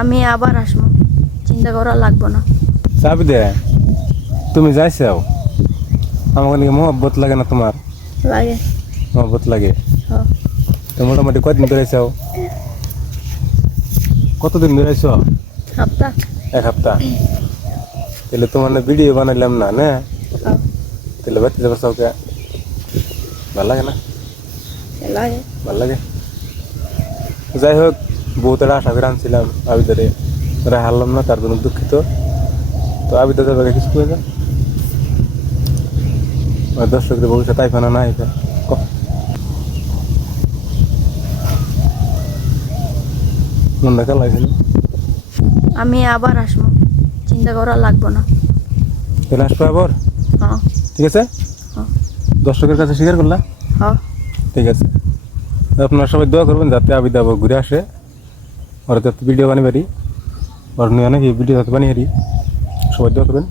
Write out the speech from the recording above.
আমি আবার আসবো, চিন্তা করা লাগবো না। চাবি দে, তুমি যাইছাও আমার নাকি মহব্বত লাগে না তোমার? লাগে। মহব্বত লাগে। হ। তো মোটামুটি কয়দিন ধরে আইছাও? কতদিন ধরে আইছো? সপ্তাহ। 1 সপ্তাহ। তাহলে তোমার ভিডিও বানাইলাম না না, হ। তাহলে বাড়তে যাবার চাওকে ভাল লাগে না? লাগে। ভাল লাগে। যাই হোক, বহুতের আশা করে আনছিলাম আবিদারে, ওরা হারলাম না, তার জন্য দুঃখিত। তো আবিদা যাবে কিছু করে যা, দর্শকদের ভবিষ্যৎ আইফানা না আইফা মনটা কাল লাগছিল। আমি আবার আসবো, চিন্তা করা লাগবো না। তাহলে আসবো আবার? হ। ঠিক আছে, হ। দর্শকের কাছে স্বীকার করলা? হ। ঠিক আছে, আপনারা সবাই দোয়া করবেন যাতে আবিদা আবার ঘুরে আসে, ওরা যাতে ভিডিও বানিয়ে পারি, ওর নিয়ে অনেক ভিডিও যাতে বানিয়ে পারি, সবাই দোয়া করবেন।